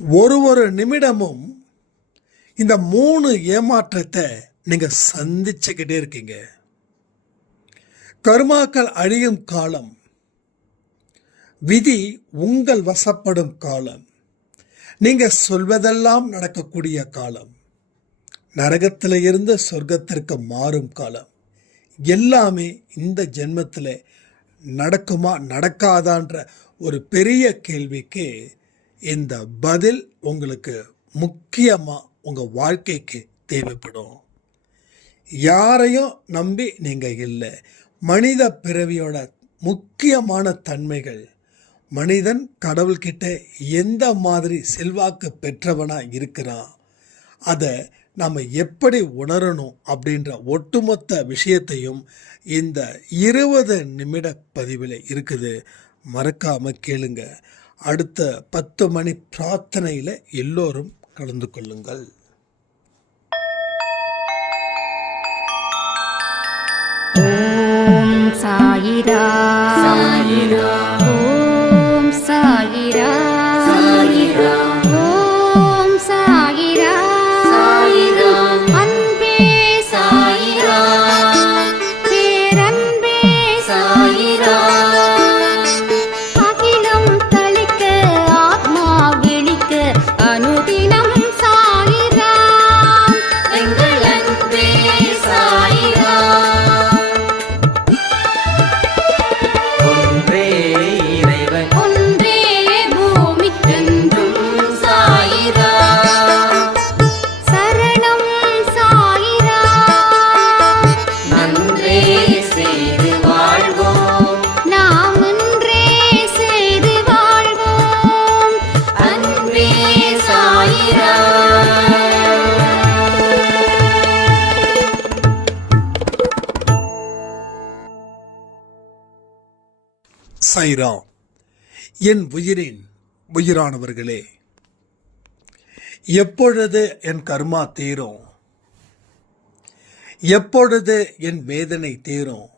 ஒரு நிமிடமும் இந்த 3 ஏமாற்றத்தை நீங்கள் சந்திச்சுக்கிட்டே இருக்கீங்க. கர்மாக்கள் அழியும் காலம், விதி உங்கள் வசப்படும் காலம், நீங்கள் சொல்வதெல்லாம் நடக்கக்கூடிய காலம், நரகத்தில் இருந்து சொர்க்கத்திற்கு மாறும் காலம், எல்லாமே இந்த ஜென்மத்தில் நடக்குமா நடக்காதான்ற ஒரு பெரிய கேள்விக்கு இந்த பதில் உங்களுக்கு முக்கியமாக உங்கள் வாழ்க்கைக்கு தேவைப்படும். யாரையும் நம்பி நீங்கள் இல்லை. மனித பிறவியோட முக்கியமான தன்மைகள், மனிதன் கடவுள்கிட்ட எந்த மாதிரி செல்வாக்கு பெற்றவனாக இருக்கிறான், அதை நம்ம எப்படி உணரணும் அப்படின்ற ஒட்டுமொத்த விஷயத்தையும் இந்த 20 நிமிட பதிவில் இருக்குது. மறக்காமல் கேளுங்க. அடுத்த 10 மணி பிரார்த்தனையில் எல்லோரும் கலந்து கொள்ளுங்கள். ஓம் சாயிரா சாயிரா, ஓம் சாயிரா சாயிரா, ஓம் சாயிரா சாயிரா, அன்பே சாயிரா, பேரன்பே சாயிரா, அகிலம் தளிக்க ஆத்மா விழிக்க அனுதினம் சாயிரா, எங்கள் அன்பே சாயிரா. ஒன்றே இறைவன், ஒன்றே பூமிக்கென்றும் சாயிரா, சரணம் சாயிரா, நன்றே செய்து வாழ்வோம், நாம் ஒன்றே செய்து வாழ்வோம், அன்பே சாயிரா. சாய்ராம். என் உயிரின் உயிரானவர்களே, எப்பொழுது என் கர்மா தீரும், எப்பொழுது என் வேதனை தீரும்,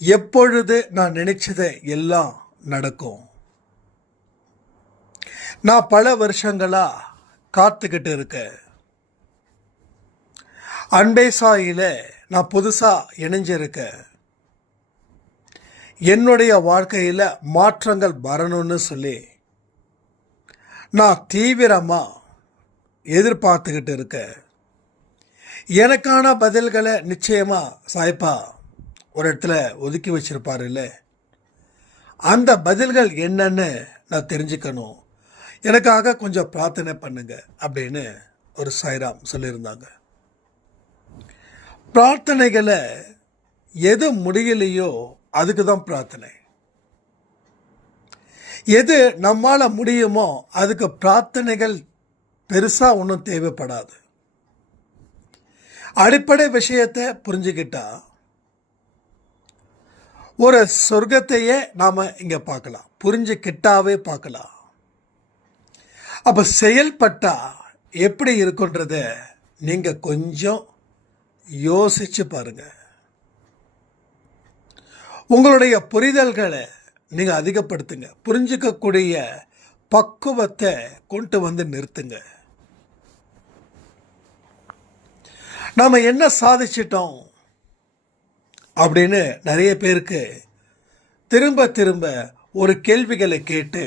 எப்பொழுது நான் நினைச்சதை எல்லாம் நடக்கும். நான் பல வருஷங்களா காத்துக்கிட்டு இருக்கேன். அன்பே சாயில நான் புதுசா இணைஞ்சிருக்கேன். என்னுடைய வாழ்க்கையில் மாற்றங்கள் வரணும்னு சொல்லி நான் தீவிரமாக எதிர்பார்த்துக்கிட்டு இருக்கேன். எனக்கான பதில்களை நிச்சயமாக சாய்ப்பா ஒரு இடத்துல ஒதுக்கி வச்சிருப்பாரு இல்லை, அந்த பதில்கள் என்னன்னு நான் தெரிஞ்சுக்கணும், எனக்காக கொஞ்சம் பிரார்த்தனை பண்ணுங்க அப்படின்னு ஒரு சாய்ராம் சொல்லியிருந்தாங்க. பிரார்த்தனைகளை எது முடியலையோ அதுக்கு தான் பிரார்த்தனை. எது நம்மால் முடியுமோ அதுக்கு பிரார்த்தனைகள் பெருசாக ஒன்றும் தேவைப்படாது. அடிப்படை விஷயத்தை புரிஞ்சுக்கிட்டா ஒரு சொர்க்கத்தையே நாம் இங்கே பார்க்கலாம், புரிஞ்சுக்கிட்டாவே பார்க்கலாம். அப்போ செயல்பட்டா எப்படி இருக்குன்றத நீங்கள் கொஞ்சம் யோசிச்சு பாருங்கள். உங்களுடைய புரிதல்களை நீங்கள் அதிகப்படுத்துங்க. புரிஞ்சிக்கக்கூடிய பக்குவத்தை கொண்டு வந்து நிறுத்துங்க. நாம் என்ன சாதிச்சிட்டோம் அப்படின்னு நிறைய பேருக்கு திரும்ப திரும்ப ஒரு கேள்விகளை கேட்டு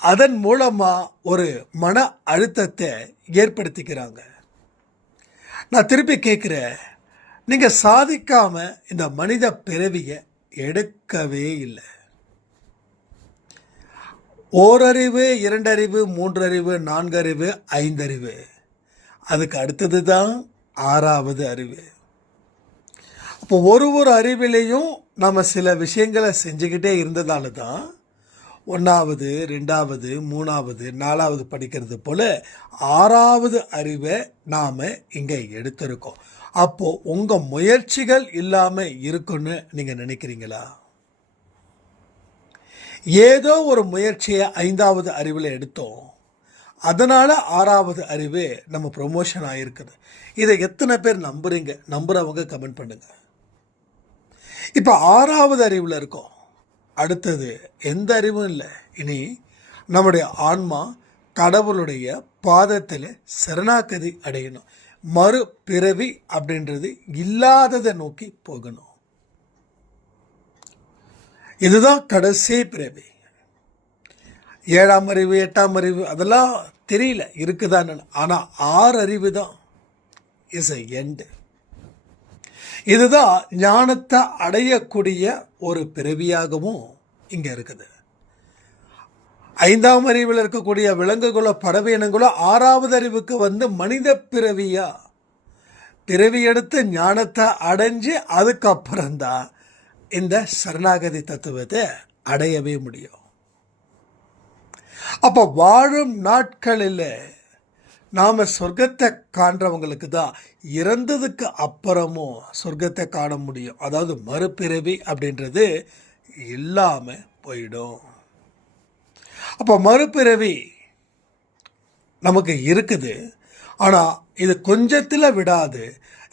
அதன் மூலமாக ஒரு மன அழுத்தத்தை ஏற்படுத்திக்கிறாங்க. நான் திருப்பி கேட்குறேன், நீங்கள் சாதிக்காமல் இந்த மனித பிறவியை எடுக்கவே இல்லை. ஓரறிவு, 2 அறிவு, 3 அறிவு, 4 அறிவு, 5 அறிவு, அதுக்கு அடுத்தது தான் 6வது அறிவு. அப்போ ஒரு அறிவிலையும் நம்ம சில விஷயங்களை செஞ்சுக்கிட்டே இருந்ததால தான் 1வது, 2வது, 3வது, 4வது படிக்கிறது போல் 6வது அறிவை நாம் இங்கே எடுத்திருக்கோம். அப்போது உங்கள் முயற்சிகள் இல்லாமல் இருக்குன்னு நீங்கள் நினைக்கிறீங்களா? ஏதோ ஒரு முயற்சியை 5வது அறிவில் எடுத்தோம், அதனால் 6வது அறிவு நம்ம ப்ரொமோஷன் ஆகிருக்குது. இதை எத்தனை பேர் நம்புறீங்க? நம்புகிறவங்க கமெண்ட் பண்ணுங்கள். இப்போ 6வது அறிவில் இருக்கோம். அடுத்தது எந்த அறிவும் இல்லை. இனி நம்முடைய ஆன்மா கடவுளுடைய பாதத்தில் சரணாகதி அடையணும். மறுபிறவி அப்படின்றது இல்லாததை நோக்கி போகணும். இதுதான் கடைசி பிறவி. 7ஆம் அறிவு 8ஆம் அறிவு அதெல்லாம் தெரியல இருக்குதான்னு. ஆனால் 6 அறிவு தான் இஸ் எ எண்டு. இதுதான் ஞானத்தை அடையக்கூடிய ஒரு பிறவியாகவும் இங்கே இருக்குது. 5ஆம் அறிவில் இருக்கக்கூடிய விலங்குகளோ பறவை இனங்களோ 6ஆவது அறிவுக்கு வந்து மனித பிறவியா பிறவி எடுத்து ஞானத்தை அடைஞ்சு அதுக்கப்புறம்தான் இந்த சரணாகதி தத்துவத்தை அடையவே முடியும். அப்போ வாழும் நாட்களில் நாம் சொர்க்கத்தை காண்றவங்களுக்கு தான் இறந்ததுக்கு அப்புறமும் சொர்க்கத்தை காண முடியும். அதாவது மறுபிறவி அப்படின்றது இல்லாமல் போயிடும். அப்போ மறுபிறவி நமக்கு இருக்குது. ஆனால் இது கொஞ்சத்தில் விடாது.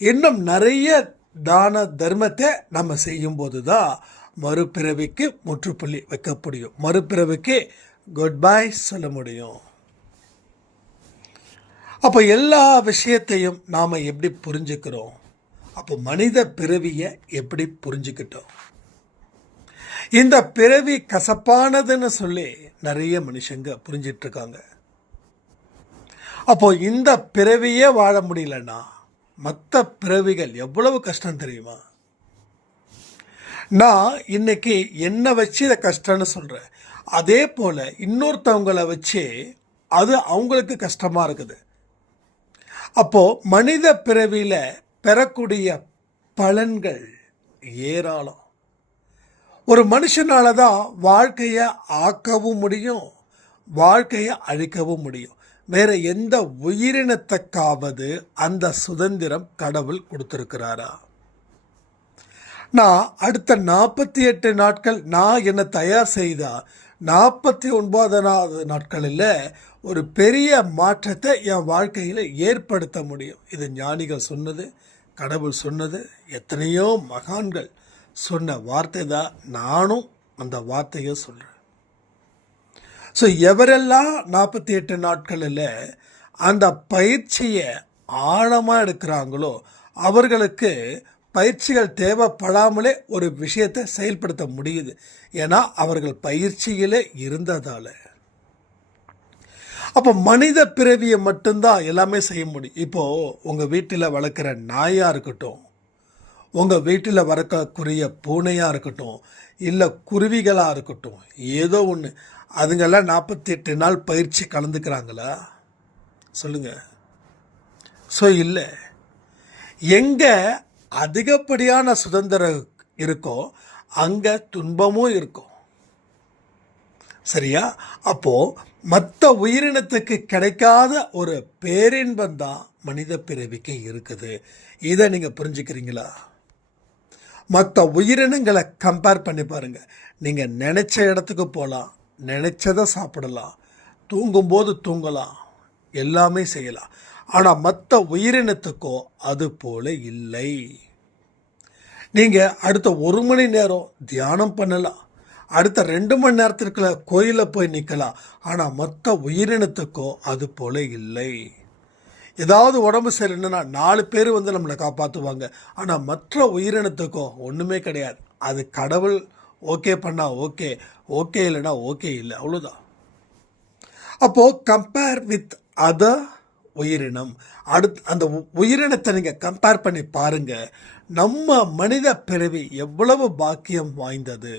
இன்னும் நிறைய தான தர்மத்தை நம்ம செய்யும்போது தான் மறுபிறவிக்கு முற்றுப்புள்ளி வைக்க முடியும். மறுபிறவிக்கு குட் பை சொல்ல முடியும். அப்போ எல்லா விஷயத்தையும் நாம் எப்படி புரிஞ்சுக்கிறோம்? அப்போ மனித பிறவியை எப்படி புரிஞ்சுக்கிட்டோம்? இந்த பிறவி கசப்பானதுன்னு சொல்லி நிறைய மனுஷங்க புரிஞ்சிட்ருக்காங்க. அப்போ இந்த பிறவியே வாழ முடியலன்னா மற்ற பிறவிகள் எவ்வளவு கஷ்டம் தெரியுமா? நான் இன்னைக்கு என்னை வச்சு இதை கஷ்டம்னு சொல்கிறேன். அதே போல் இன்னொருத்தவங்களை வச்சு அது அவங்களுக்கு கஷ்டமாக இருக்குது. அப்போது மனித பிறவியில் பெறக்கூடிய பலன்கள் ஏராளம். ஒரு மனுஷனால தான் வாழ்க்கையை ஆக்கவும் முடியும், வாழ்க்கையை அழிக்கவும் முடியும். வேற எந்த உயிரினத்துக்காவது அந்த சுதந்திரம் கடவுள் கொடுத்துருக்கிறாரா? நான் அடுத்த 48 நாட்கள் நான் என்னை தயார் செய்தால் 49வது நாட்களில் ஒரு பெரிய மாற்றத்தை என் வாழ்க்கையில் ஏற்படுத்த முடியும். இது ஞானிகள் சொன்னது, கடவுள் சொன்னது, எத்தனையோ மகான்கள் சொன்ன வார்த்தை தான். நானும் அந்த வார்த்தையை சொல்கிறேன். ஸோ எவரெல்லாம் 48 நாட்களில் அந்த பயிற்சியை ஆழமாக எடுக்கிறாங்களோ அவர்களுக்கு பயிற்சிகள் தேவைப்படாமலே ஒரு விஷயத்தை செயல்படுத்த முடியுது. ஏன்னா அவர்கள் பயிற்சியில் இருந்ததால். அப்போ மனித பிறவியை மட்டும்தான் எல்லாமே செய்ய முடியும். இப்போது உங்கள் வீட்டில் வளர்க்குற நாயாக இருக்கட்டும், உங்கள் வீட்டில் வளர்க்கக்கூடிய பூனையாக இருக்கட்டும், இல்லை குருவிகளாக இருக்கட்டும், ஏதோ ஒன்று, அதுங்கெல்லாம் 48 நாள் பயிற்சி கலந்துக்கிறாங்களா? சொல்லுங்கள். ஸோ இல்லை. எங்கே அதிகப்படியான சுதந்திரம் இருக்கோ அங்கே துன்பமும் இருக்கும். சரியா? அப்போது மற்ற உயிரினத்துக்கு கிடைக்காத ஒரு பேரின்பம் தான் மனித பிறவிக்கு இருக்குது. இதை நீங்கள் புரிஞ்சுக்கிறீங்களா? மற்ற உயிரினங்களை கம்பேர் பண்ணி பாருங்கள். நீங்கள் நினச்ச இடத்துக்கு போகலாம், நினச்சதை சாப்பிடலாம், தூங்கும்போது தூங்கலாம், எல்லாமே செய்யலாம். ஆனால் மற்ற உயிரினத்துக்கோ அது போல இல்லை. நீங்கள் அடுத்த 1 மணி நேரம் தியானம் பண்ணலாம், அடுத்த 2 மணி நேரத்திற்குள்ள கோயிலில் போய் நிற்கலாம். ஆனால் மற்ற உயிரினத்துக்கோ அது போல இல்லை. ஏதாவது உடம்பு சரியில்லைன்னா 4 பேர் வந்து நம்மளை காப்பாற்றுவாங்க. ஆனால் மற்ற உயிரினத்துக்கோ ஒன்றுமே கிடையாது. அது கடவுள் ஓகே பண்ணால் ஓகே, ஓகே இல்லைன்னா ஓகே இல்லை, அவ்வளோதான். அப்போது கம்பேர் வித் அதர் உயிரினம். அந்த உயிரினத்தை நீங்கள் கம்பேர் பண்ணி பாருங்கள். நம்ம மனித பிறவி எவ்வளவு பாக்கியம் வாய்ந்தது,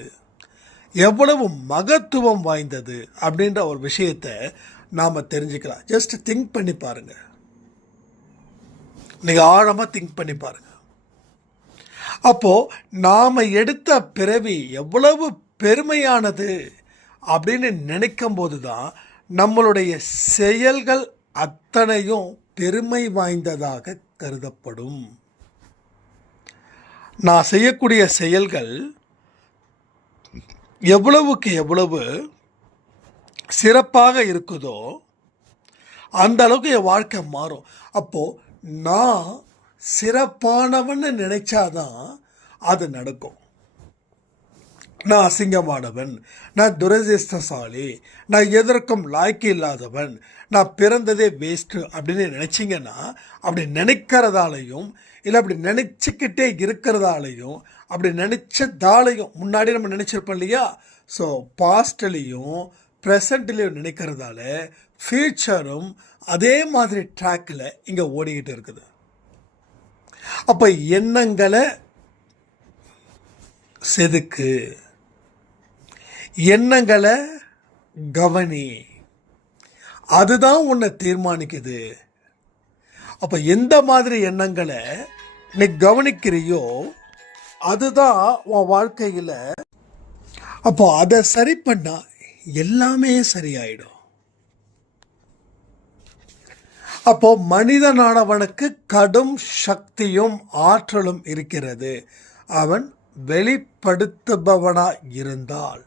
எவ்வளவு மகத்துவம் வாய்ந்தது அப்படின்ற ஒரு விஷயத்தை நாம் தெரிஞ்சுக்கலாம். ஜஸ்ட் திங்க் பண்ணி பாருங்கள். நீங்கள் ஆழமாக திங்க் பண்ணி பாருங்கள். அப்போது நாம் எடுத்த பிறவி எவ்வளவு பெருமையானது அப்படின்னு நினைக்கும் போது தான் நம்மளுடைய செயல்கள் அத்தனையும் பெருமை வாய்ந்ததாக கருதப்படும். நான் செய்யக்கூடிய செயல்கள் எவ்வளவுக்கு எவ்வளவு சிறப்பாக இருக்குதோ அந்த அளவுக்கு என் வாழ்க்கை மாறும். அப்போது நான் சிறப்பானவன்னு நினைச்சாதான் அது நடக்கும். நான் அசிங்கமானவன், நான் துரதிர்ஷ்டசாலி, நான் எதற்கும் லாய்க்கு இல்லாதவன், நான் பிறந்ததே வேஸ்ட்டு அப்படின்னு நினச்சிங்கன்னா, அப்படி நினைக்கிறதாலையும் இல்லை அப்படி நினச்சிக்கிட்டே இருக்கிறதாலையும் அப்படி நினச்சதாலையும் முன்னாடி நம்ம நினச்சிருப்போம் இல்லையா, ஸோ பாஸ்ட்லேயும் ப்ரெசண்ட்லேயும் நினைக்கிறதால ஃப்யூச்சரும் அதே மாதிரி ட்ராக்கில் இங்கே ஓடிக்கிட்டு இருக்குது. அப்போ எண்ணங்களை செதுக்கு, எண்ணங்களை கவனி, அதுதான் உன்னை தீர்மானிக்குது. அப்போ எந்த மாதிரி எண்ணங்களை நீ கவனிக்கிறியோ அதுதான் உன் வாழ்க்கையில். அப்போ அதை சரி பண்ணா எல்லாமே சரியாயிடும். அப்போ மனிதனானவனுக்கு கடும் சக்தியும் ஆற்றலும் இருக்கிறது. அவன் வெளிப்படுத்துபவனாய் இருந்தால்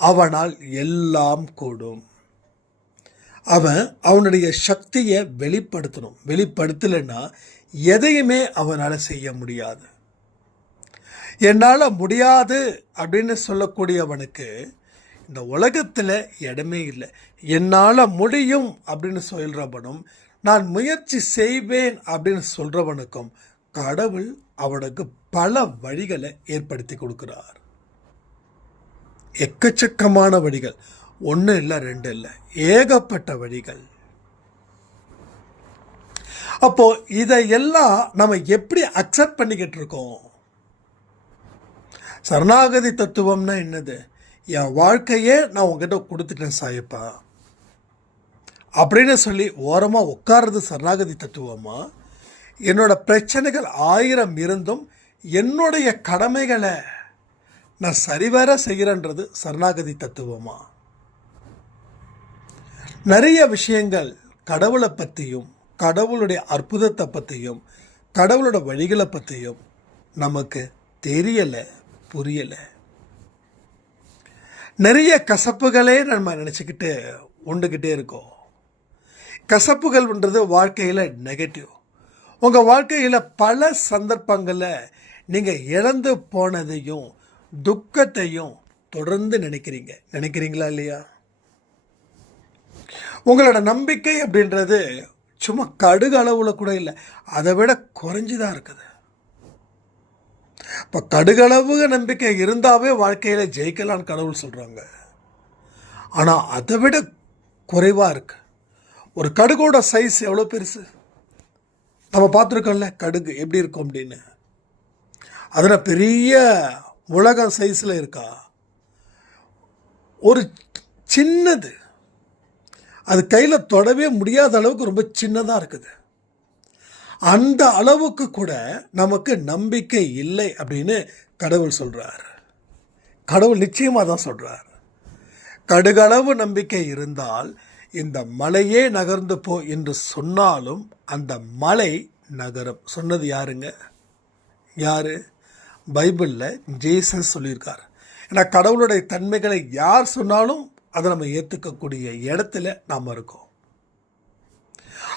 அவனால் எல்லாம் கூடும். அவனுடைய சக்தியை வெளிப்படுத்தணும். வெளிப்படுத்தலைன்னா எதையுமே அவனால் செய்ய முடியாது. என்னால் முடியாது அப்படின்னு சொல்லக்கூடியவனுக்கு இந்த உலகத்தில் இடமே இல்லை. என்னால் முடியும் அப்படின்னு சொல்கிறவனும் நான் முயற்சி செய்வேன் அப்படின்னு சொல்கிறவனுக்கும் கடவுள் அவனுக்கு பல வழிகளை ஏற்படுத்தி கொடுக்கிறார். எக்கச்சக்கமான வழிகள், ஒன்று இல்லை ரெண்டு இல்லை, ஏகப்பட்ட வழிகள். அப்போ இதையெல்லாம் நம்ம எப்படி அக்செப்ட் பண்ணிக்கிட்டு இருக்கோம்? சரணாகதி தத்துவம்னா என்னது? என் வாழ்க்கையே நான் உங்ககிட்ட கொடுத்துட்டேன் சாயப்பா அப்படின்னு சொல்லி ஓரமாக உட்கார்றது சரணாகதி தத்துவமா? என்னோட பிரச்சனைகள் 1000 இருந்தும் என்னுடைய கடமைகளை நான் சரிவர செய்கிறேன்றது சரணாகதி தத்துவமா? நிறைய விஷயங்கள் கடவுளை பற்றியும் கடவுளுடைய அற்புதத்தை பற்றியும் கடவுளோட வழிகளை பற்றியும் நமக்கு தெரியலை, புரியலை. நிறைய கசப்புகளே நம்ம நினச்சிக்கிட்டு உண்டுக்கிட்டே இருக்கோம். கசப்புகள்ன்றது வாழ்க்கையில் நெகட்டிவ். உங்கள் வாழ்க்கையில் பல சந்தர்ப்பங்களில் நீங்கள் இழந்து போனதையும் துக்கத்தையும் தொடர்ந்து நினைக்கிறீங்களா இல்லையா? உங்களோட நம்பிக்கை அப்படின்றது சும்மா கடுகு அளவில் கூட இல்லை, அதை விட குறைஞ்சிதான் இருக்குது. இப்போ கடுகளவு நம்பிக்கை இருந்தாவே வாழ்க்கையில் ஜெயிக்கலான்னு கடவுள் சொல்கிறாங்க. ஆனால் அதை விட குறைவாக இருக்கு. ஒரு கடுகோட சைஸ் எவ்வளோ பெருசு நம்ம பார்த்துருக்கோம்ல, கடுகு எப்படி இருக்கும் அப்படின்னு. அதில் பெரிய உலக சைஸில் இருக்கா? ஒரு சின்னது, அது கையில் தொடவே முடியாத அளவுக்கு ரொம்ப சின்னதாக இருக்குது. அந்த அளவுக்கு கூட நமக்கு நம்பிக்கை இல்லை அப்படின்னு கடவுள் சொல்கிறார். கடவுள் நிச்சயமாக தான் சொல்கிறார். கடுகளவு நம்பிக்கை இருந்தால் இந்த மலையே நகர்ந்து போ என்று சொன்னாலும் அந்த மலை நகரும். சொன்னது யாருங்க? யார்? பைபிளில் ஜீசஸ் சொல்லியிருக்கார். ஏன்னா கடவுளுடைய தன்மைகளை யார் சொன்னாலும் அதை நம்ம ஏற்றுக்கக்கூடிய இடத்துல நாம் இருக்கோம்.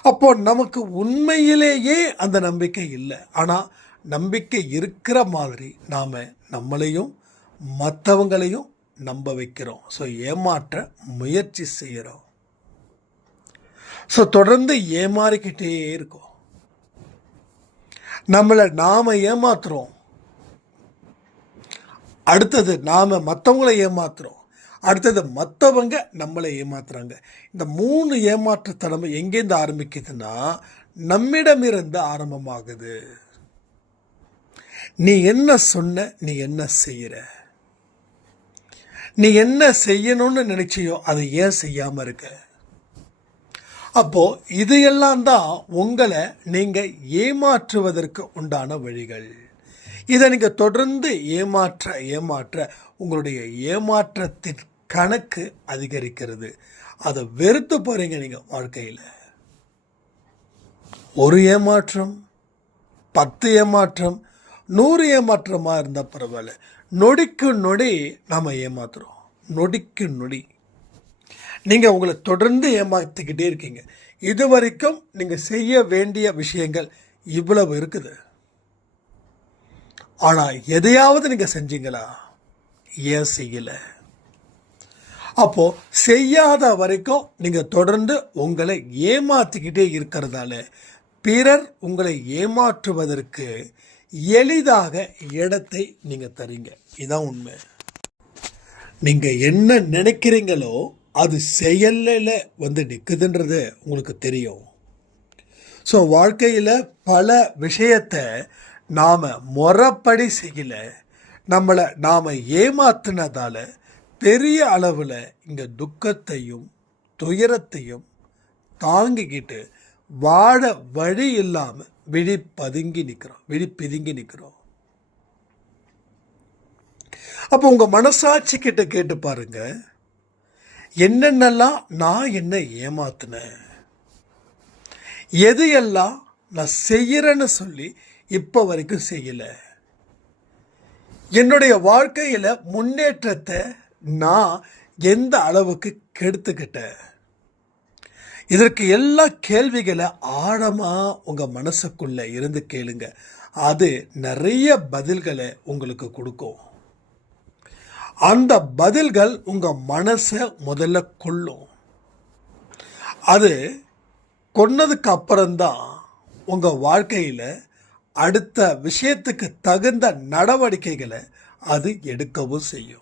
அப்போ நமக்கு உண்மையிலேயே அந்த நம்பிக்கை இல்லை. ஆனால் நம்பிக்கை இருக்கிற மாதிரி நாம் நம்மளையும் மற்றவங்களையும் நம்ப வைக்கிறோம். ஸோ ஏமாற்ற முயற்சி செய்கிறோம். ஸோ தொடர்ந்து ஏமாறிக்கிட்டே இருக்கோம். நம்மளை நாம் ஏமாத்துறோம். அடுத்தது நாம் மற்றவங்களை ஏமாத்துறோம். அடுத்தது மற்றவங்க நம்மளை ஏமாத்துறாங்க. இந்த 3 ஏமாற்றுத்தனமை எங்கேருந்து ஆரம்பிக்குதுன்னா நம்மிடமிருந்து ஆரம்பமாகுது. நீ என்ன சொன்ன, நீ என்ன செய்கிற, நீ என்ன செய்யணும்னு நினைச்சியோ அதை ஏன் செய்யாமல் இருக்க? அப்போ இதையெல்லாம் தான் உங்களை நீங்கள் ஏமாற்றுவதற்கு உண்டான வழிகள். இதை நீங்கள் தொடர்ந்து ஏமாற்ற உங்களுடைய ஏமாற்றத்தின் கணக்கு அதிகரிக்கிறது. அதை வெறுத்து போகிறீங்க நீங்கள் வாழ்க்கையில். ஒரு ஏமாற்றம், 10 ஏமாற்றம், 100 ஏமாற்றமாக இருந்தால் பரவாயில்ல. நொடிக்கு நொடி நாம் ஏமாத்துறோம். நொடிக்கு நொடி நீங்கள் உங்களை தொடர்ந்து ஏமாற்றிக்கிட்டே இருக்கீங்க. இது வரைக்கும் நீங்கள் செய்ய வேண்டிய விஷயங்கள் இவ்வளவு இருக்குது. ஆனால் எதையாவது நீங்கள் செஞ்சீங்களா? ஏன் செய்யலை? அப்போது செய்யாத வரைக்கும் நீங்கள் தொடர்ந்து உங்களை ஏமாற்றிக்கிட்டே இருக்கிறதால பிறர் உங்களை ஏமாற்றுவதற்கு எளிதாக இடத்தை நீங்கள் தரீங்க. இதுதான் உண்மை. நீங்கள் என்ன நினைக்கிறீங்களோ அது செயலில் வந்து நிற்குதுன்றது உங்களுக்கு தெரியும். ஸோ வாழ்க்கையில் பல விஷயத்தை நாம் முறைப்படி செய்யலை, நம்மளை நாம் ஏமாத்தினதால் பெரிய அளவில் இங்கே துக்கத்தையும் துயரத்தையும் தாங்கிக்கிட்டு வாழ வழி இல்லாமல் விழி பிதுங்கி நிற்கிறோம். அப்போ உங்கள் மனசாட்சி கிட்ட கேட்டு பாருங்க, என்னென்னலாம் நான் என்ன ஏமாத்தினேன், எது எல்லாம் நான் செய்யறேன்னு சொல்லி இப்போ வரைக்கும் செய்யலை, என்னுடைய வாழ்க்கையில் முன்னேற்றத்தை நான் எந்த அளவுக்கு கெடுத்துக்கிட்டேன். இதற்கு எல்லா கேள்விகளை ஆழமாக உங்கள் மனசுக்குள்ளே இருந்து கேளுங்க. அது நிறைய பதில்களை உங்களுக்கு கொடுக்கும். அந்த பதில்கள் உங்கள் மனசை முதல்ல கொள்ளும். அது கொன்னதுக்கு அப்புறம்தான் உங்கள் வாழ்க்கையில் அடுத்த விஷயத்துக்கு தகுந்த நடவடிக்கைகளை அது எடுக்கவும் செய்யும்.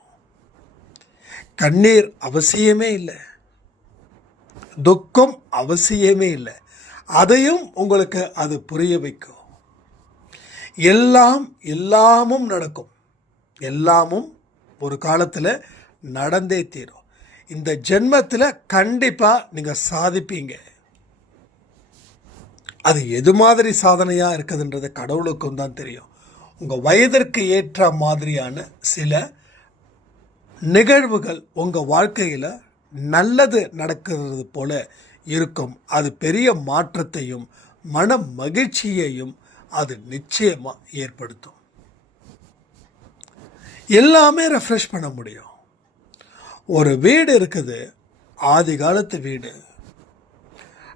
கண்ணீர் அவசியமே இல்லை, துக்கம் அவசியமே இல்லை. அதையும் உங்களுக்கு அது புரிய வைக்கும். எல்லாமும் நடக்கும். எல்லாமும் ஒரு காலத்தில் நடந்தே தீரும். இந்த ஜென்மத்தில் கண்டிப்பாக நீங்கள் சாதிப்பீங்க. அது எது மாதிரி சாதனையாக இருக்குதுன்றது கடவுளுக்கும் தான் தெரியும். உங்கள் வயதிற்கு ஏற்ற மாதிரியான சில நிகழ்வுகள் உங்கள் வாழ்க்கையில் நல்லது நடக்கிறது போல இருக்கும். அது பெரிய மாற்றத்தையும் மன மகிழ்ச்சியையும் அது நிச்சயமாக ஏற்படுத்தும். எல்லாமே ரெஃப்ரெஷ் பண்ண முடியும். ஒரு வீடு இருக்குது, ஆதி காலத்து வீடு.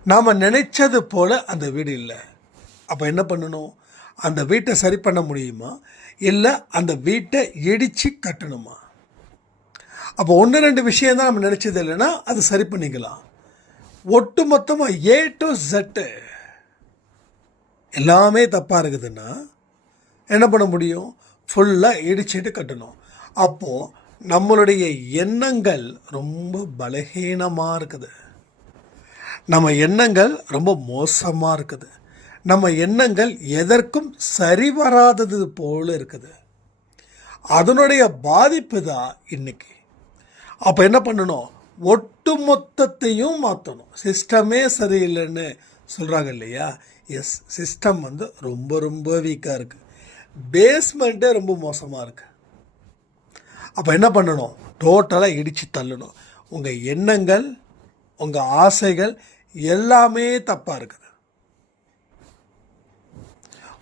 நாம் நினைச்சது போல் அந்த வீடு இல்லை. அப்போ என்ன பண்ணணும்? அந்த வீட்டை சரி பண்ண முடியுமா, இல்லை அந்த வீட்டை இடித்து கட்டணுமா? அப்போ 1-2 விஷயம் தான் நம்ம நினச்சது இல்லைன்னா அது சரி பண்ணிக்கலாம். ஒட்டு மொத்தமாக A to Z எல்லாமே தப்பாக இருக்குதுன்னா என்ன பண்ண முடியும்? ஃபுல்லாக இடிச்சிட்டு கட்டணும். அப்போது நம்மளுடைய எண்ணங்கள் ரொம்ப பலகீனமாக இருக்குது. நம்ம எண்ணங்கள் ரொம்ப மோசமாக இருக்குது. நம்ம எண்ணங்கள் எதற்கும் சரி வராதது போல் இருக்குது. அதனுடைய பாதிப்பு தான் இன்னைக்கு. அப்போ என்ன பண்ணணும்? ஒட்டு மொத்தத்தையும் மாற்றணும். சிஸ்டமே சரியில்லைன்னு சொல்கிறாங்க இல்லையா? எஸ், சிஸ்டம் வந்து ரொம்ப ரொம்ப வீக்காக இருக்குது. பேஸ்மெண்ட்டே ரொம்ப மோசமாக இருக்குது. அப்போ என்ன பண்ணணும்? டோட்டலாக இடித்து தள்ளணும். உங்கள் எண்ணங்கள், உங்கள் ஆசைகள் எல்லாமே தப்பாக இருக்குது.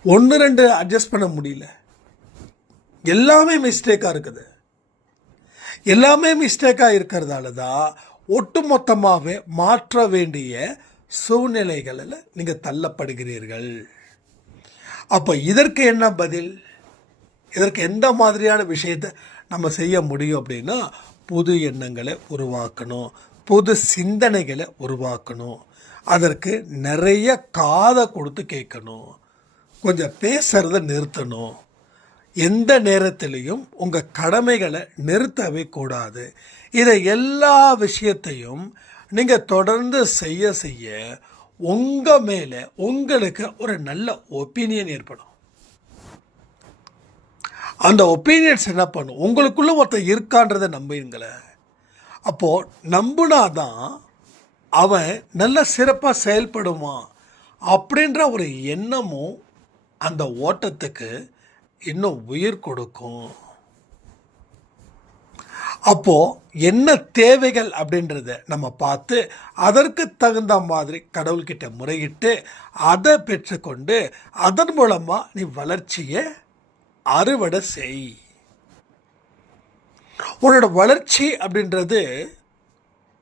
1-2 அட்ஜஸ்ட் பண்ண முடியல. எல்லாமே மிஸ்டேக்காக இருக்குது. எல்லாமே மிஸ்டேக்காக இருக்கிறதால தான் ஒட்டு மொத்தமாகவே மாற்ற வேண்டிய சூழ்நிலைகளில் நீங்கள் தள்ளப்படுகிறீர்கள். அப்போ இதற்கு என்ன பதில்? இதற்கு எந்த மாதிரியான விஷயத்தை நம்ம செய்ய முடியும் அப்படின்னா, புது எண்ணங்களை உருவாக்கணும், புது சிந்தனைகளை உருவாக்கணும். அதற்கு நிறைய காதை கொடுத்து கேட்கணும், கொஞ்சம் பேசுகிறத நிறுத்தணும். எந்த நேரத்திலையும் உங்கள் கடமைகளை நிறுத்தவே கூடாது. இதை எல்லா விஷயத்தையும் நீங்கள் தொடர்ந்து செய்ய செய்ய உங்கள் மேலே உங்களுக்கு ஒரு நல்ல ஒப்பீனியன் ஏற்படும். அந்த ஒப்பீனியன்ஸ் என்ன பண்ணும்? உங்களுக்குள்ள ஒருத்தர் இருக்கான்றதை நம்புங்கள. அப்போது நம்புனாதான் அவன் நல்ல சிறப்பாக செயல்படுவான் அப்படின்ற ஒரு எண்ணமும் அந்த ஓட்டத்துக்கு இன்னும் உயிர் கொடுக்கும். அப்போது என்ன தேவைகள் அப்படின்றத நம்ம பார்த்து அதற்கு தகுந்த மாதிரி கடவுள்கிட்ட முறையிட்டு அதை பெற்றுக்கொண்டு அதன் மூலமாக நீ வளர்ச்சியை அறுவடை செய். உன்னோட வளர்ச்சி அப்படின்றது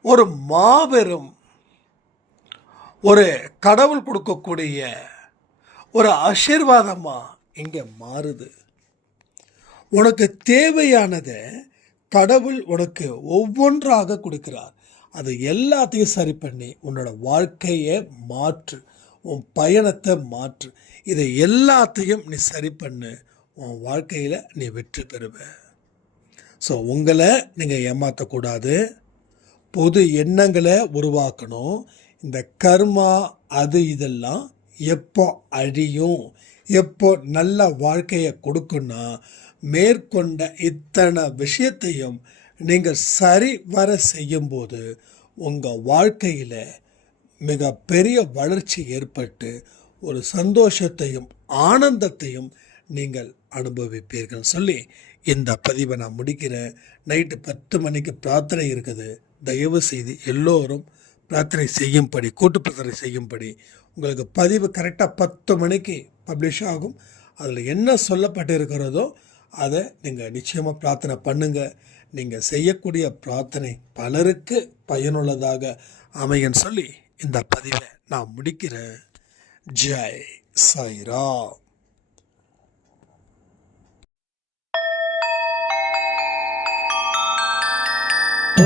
ஒரு மாபெரும் ஒரு கடவுள் கொடுக்கக்கூடிய ஒரு ஆசீர்வாதமாக இங்கே மாறுது. உனக்கு தேவையானதை கடவுள் உனக்கு ஒவ்வொன்றாக கொடுக்கிறார். அது எல்லாத்தையும் சரி பண்ணி உன்னோட வாழ்க்கையை மாற்று, உன் பயணத்தை மாற்று. இதை எல்லாத்தையும் நீ சரி பண்ணு, உன் வாழ்க்கையில் நீ வெற்றி பெறுவ. ஸோ உங்களை நீங்கள் ஏமாற்றக்கூடாது. பொது எண்ணங்களை உருவாக்கணும். இந்த கர்மா அது இதெல்லாம் எப்போ அழியும், எப்போ நல்ல வாழ்க்கையை கொடுக்குன்னா மேற்கொண்ட இத்தனை விஷயத்தையும் நீங்கள் சரி வர செய்யும்போது உங்கள் வாழ்க்கையில் மிக பெரிய வளர்ச்சி ஏற்பட்டு ஒரு சந்தோஷத்தையும் ஆனந்தத்தையும் நீங்கள் அனுபவிப்பீர்கள் சொல்லி இந்த பதிவை நான் முடிக்கிறேன். நைட்டு 10 மணிக்கு பிரார்த்தனை இருக்குது. தயவு செய்து எல்லோரும் பிரார்த்தனை செய்யும்படி, கூட்டு பிரார்த்தனை செய்யும்படி. உங்களுக்கு பதிவு கரெக்டாக 10 மணிக்கு பப்ளிஷ் ஆகும். அதில் என்ன சொல்லப்பட்டு இருக்கிறதோ அதை நீங்கள் நிச்சயமாக பிரார்த்தனை பண்ணுங்கள். நீங்கள் செய்யக்கூடிய பிரார்த்தனை பலருக்கு பயனுள்ளதாக அமையன்னு சொல்லி இந்த பதிவை நான் முடிக்கிறேன். ஜெய் சாய்ராம்.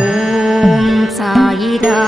ஓம் சாயிரா.